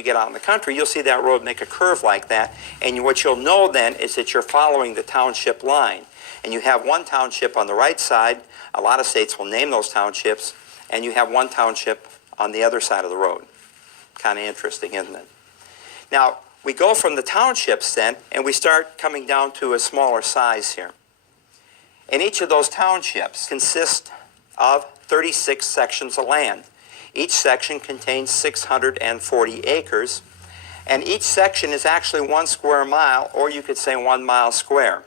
you get out in the country, you'll see that road make a curve like that. And what you'll know then is that you're following the township line. And you have one township on the right side. A lot of states will name those townships. And you have one township on the other side of the road. Kind of interesting, isn't it? Now, we go from the townships then, and we start coming down to a smaller size here. And each of those townships consist of 36 sections of land. Each section contains 640 acres, and each section is actually 1 square mile, or you could say 1 mile square.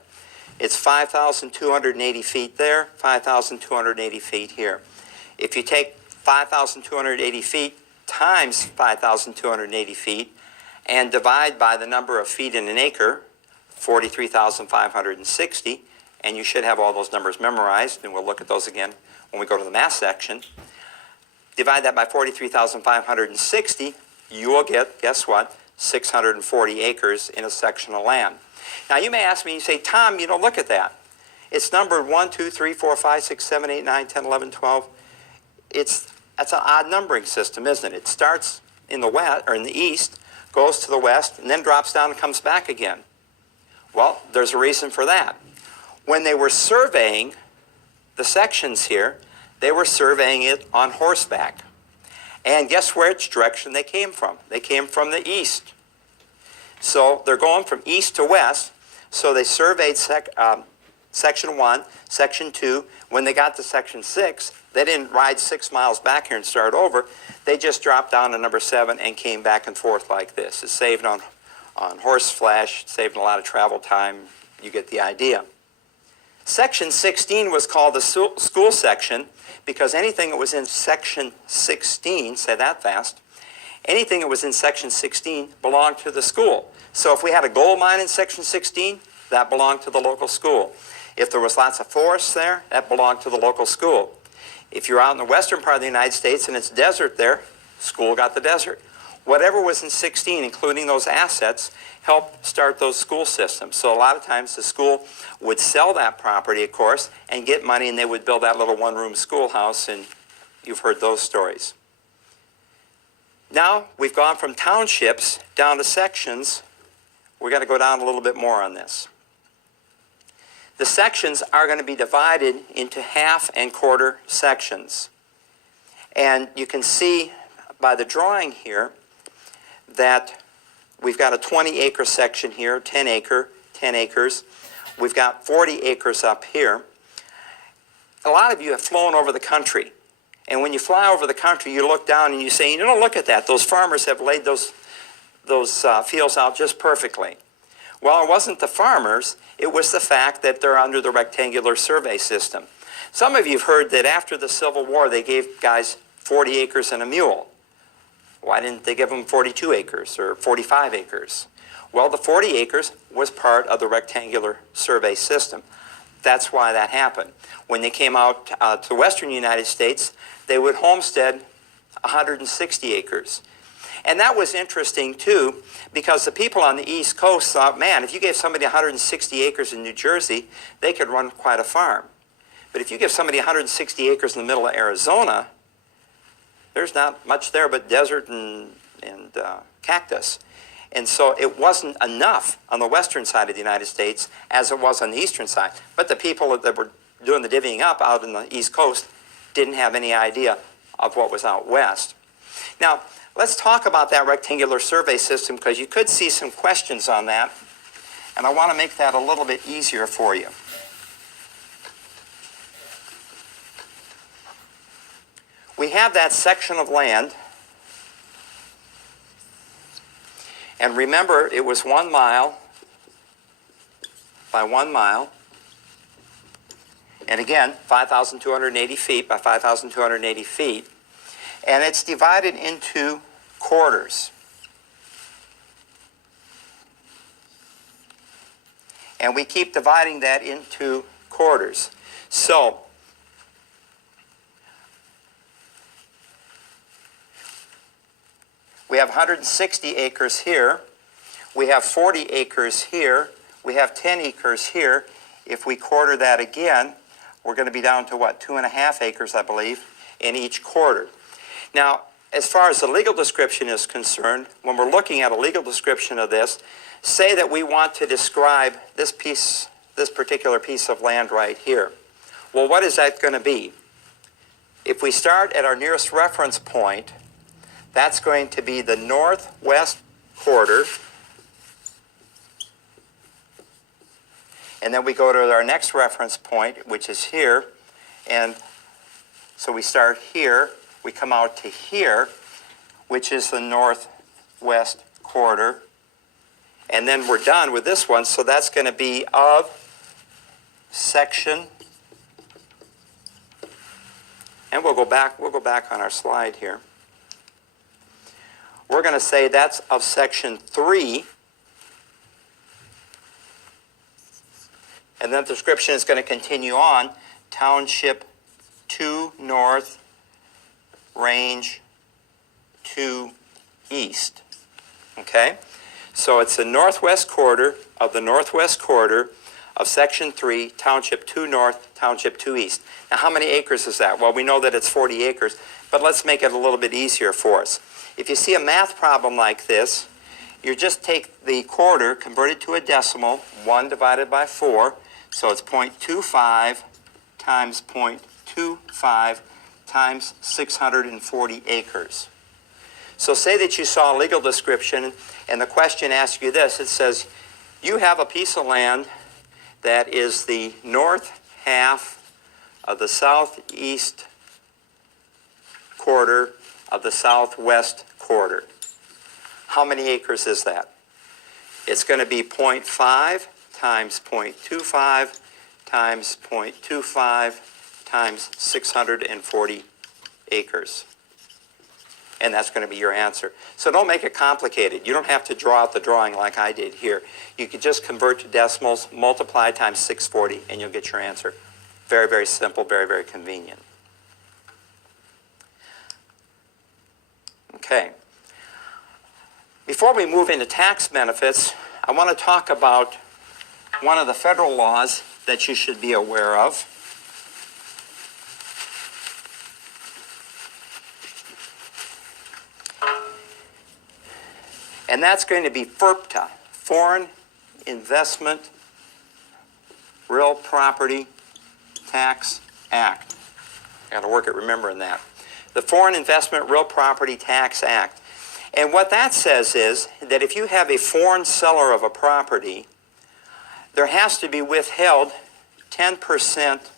It's 5,280 feet there, 5,280 feet here. If you take 5,280 feet times 5,280 feet and divide by the number of feet in an acre, 43,560, and you should have all those numbers memorized, and we'll look at those again when we go to the math section. Divide that by 43,560, you will get, guess what, 640 acres in a section of land. Now you may ask me, you say, Tom, you don't look at that. It's numbered 1, 2, 3, 4, 5, 6, 7, 8, 9, 10, 11, 12. That's an odd numbering system, isn't it? It starts in the west, or in the east, goes to the west, and then drops down and comes back again. Well, there's a reason for that. When they were surveying the sections here, they were surveying it on horseback. And guess which direction they came from? They came from the east. So they're going from east to west. So they surveyed section 1, section 2. When they got to section 6, they didn't ride 6 miles back here and start over. They just dropped down to number 7 and came back and forth like this. It's saved on horse flash, saved a lot of travel time. You get the idea. Section 16 was called the school section because anything that was in section 16, say that fast, anything that was in section 16 belonged to the school. So if we had a gold mine in section 16, that belonged to the local school. If there was lots of forests there, that belonged to the local school. If you're out in the western part of the United States and it's desert there, school got the desert. Whatever was in 16, including those assets, helped start those school systems. So a lot of times the school would sell that property, of course, and get money, and they would build that little one-room schoolhouse, and you've heard those stories. Now we've gone from townships down to sections. We're going to go down a little bit more on this. The sections are going to be divided into half and quarter sections. And you can see by the drawing here that we've got a 20-acre section here, 10 acres. We've got 40 acres up here. A lot of you have flown over the country. And when you fly over the country, you look down and you say, you know, look at that. Those farmers have laid those fields out just perfectly. Well, it wasn't the farmers. It was the fact that they're under the rectangular survey system. Some of you have heard that after the Civil War, they gave guys 40 acres and a mule. Why didn't they give them 42 acres or 45 acres? Well, the 40 acres was part of the rectangular survey system. That's why that happened. When they came out to the western United States, they would homestead 160 acres. And that was interesting, too, because the people on the East Coast thought, man, if you gave somebody 160 acres in New Jersey, they could run quite a farm. But if you give somebody 160 acres in the middle of Arizona, there's not much there but desert and cactus. And so it wasn't enough on the western side of the United States as it was on the eastern side. But the people that were doing the divvying up out in the East Coast didn't have any idea of what was out west. Now, let's talk about that rectangular survey system because you could see some questions on that. And I want to make that a little bit easier for you. We have that section of land. And remember, it was 1 mile by 1 mile. And again, 5,280 feet by 5,280 feet. And it's divided into quarters. And we keep dividing that into quarters. So, we have 160 acres here. We have 40 acres here. We have 10 acres here. If we quarter that again, we're going to be down to what, 2.5 acres, I believe, in each quarter. Now, as far as the legal description is concerned, when we're looking at a legal description of this, say that we want to describe this particular piece of land right here. Well, what is that going to be? If we start at our nearest reference point, that's going to be the northwest quarter. And then we go to our next reference point, which is here. And so we start here. We come out to here, which is the northwest quarter. And then we're done with this one. So that's going to be of section. And we'll go back on our slide here. We're going to say that's of section 3. And then the description is going to continue on. Township 2 north, range 2 east. Okay? So it's the northwest quarter of section 3, township 2 north, township 2 east. Now how many acres is that? Well, we know that it's 40 acres, but let's make it a little bit easier for us. If you see a math problem like this, you just take the quarter, convert it to a decimal, 1 divided by 4, so it's 0.25 times 0.25 times 640 acres. So say that you saw a legal description and the question asks you this. It says, you have a piece of land that is the north half of the southeast quarter of the southwest quarter. How many acres is that? It's going to be 0.5 times 0.25 times 0.25 times 640 acres. And that's going to be your answer. So don't make it complicated. You don't have to draw out the drawing like I did here. You could just convert to decimals, multiply times 640, and you'll get your answer. Very, very simple, very, very convenient. Okay. Before we move into tax benefits, I want to talk about one of the federal laws that you should be aware of. And that's going to be FIRPTA, Foreign Investment Real Property Tax Act. I got to work at remembering that. The Foreign Investment Real Property Tax Act. And what that says is that if you have a foreign seller of a property, there has to be withheld 10%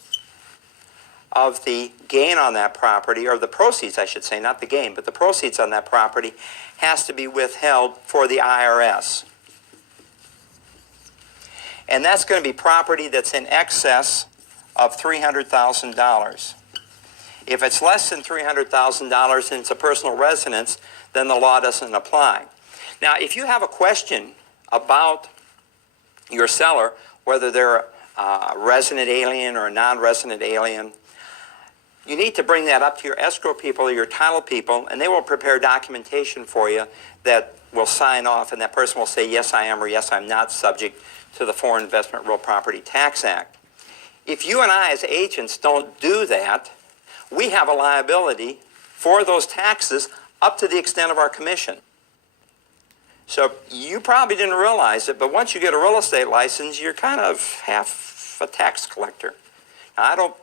of the gain on that property, or the proceeds, I should say, not the gain, but the proceeds on that property has to be withheld for the IRS. And that's going to be property that's in excess of $300,000. If it's less than $300,000 and it's a personal residence, then the law doesn't apply. Now, if you have a question about your seller, whether they're a resident alien or a non-resident alien, you need to bring that up to your escrow people or your title people, and they will prepare documentation for you that will sign off, and that person will say, yes, I am, or yes, I'm not subject to the Foreign Investment Real Property Tax Act. If you and I as agents don't do that, we have a liability for those taxes up to the extent of our commission. So you probably didn't realize it, but once you get a real estate license, you're kind of half a tax collector. Now, I don't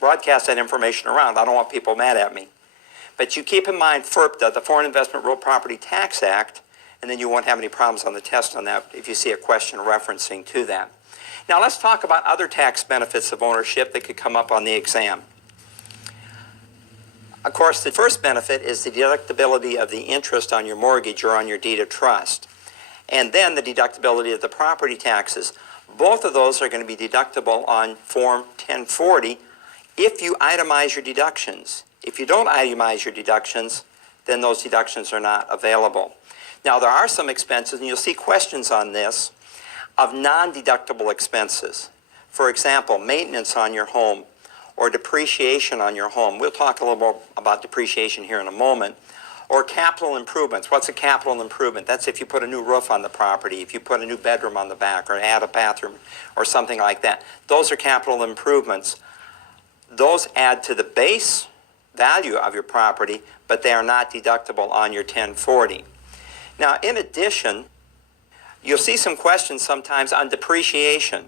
broadcast that information around. I don't want people mad at me. But you keep in mind FIRPTA, the Foreign Investment Real Property Tax Act, and then you won't have any problems on the test on that if you see a question referencing to that. Now let's talk about other tax benefits of ownership that could come up on the exam. Of course, the first benefit is the deductibility of the interest on your mortgage or on your deed of trust. And then the deductibility of the property taxes. Both of those are going to be deductible on Form 1040 if you itemize your deductions. If you don't itemize your deductions, then those deductions are not available. Now, there are some expenses, and you'll see questions on this, of non-deductible expenses. For example, maintenance on your home or depreciation on your home. We'll talk a little more about depreciation here in a moment. Or capital improvements. What's a capital improvement? That's if you put a new roof on the property, if you put a new bedroom on the back, or add a bathroom, or something like that. Those are capital improvements. Those add to the base value of your property, but they are not deductible on your 1040. Now, in addition, you'll see some questions sometimes on depreciation.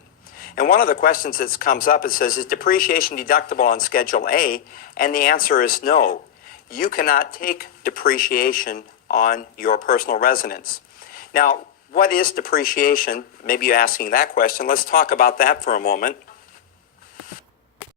And one of the questions that comes up, it says, is depreciation deductible on Schedule A? And the answer is no. You cannot take depreciation on your personal residence. Now, what is depreciation? Maybe you're asking that question. Let's talk about that for a moment.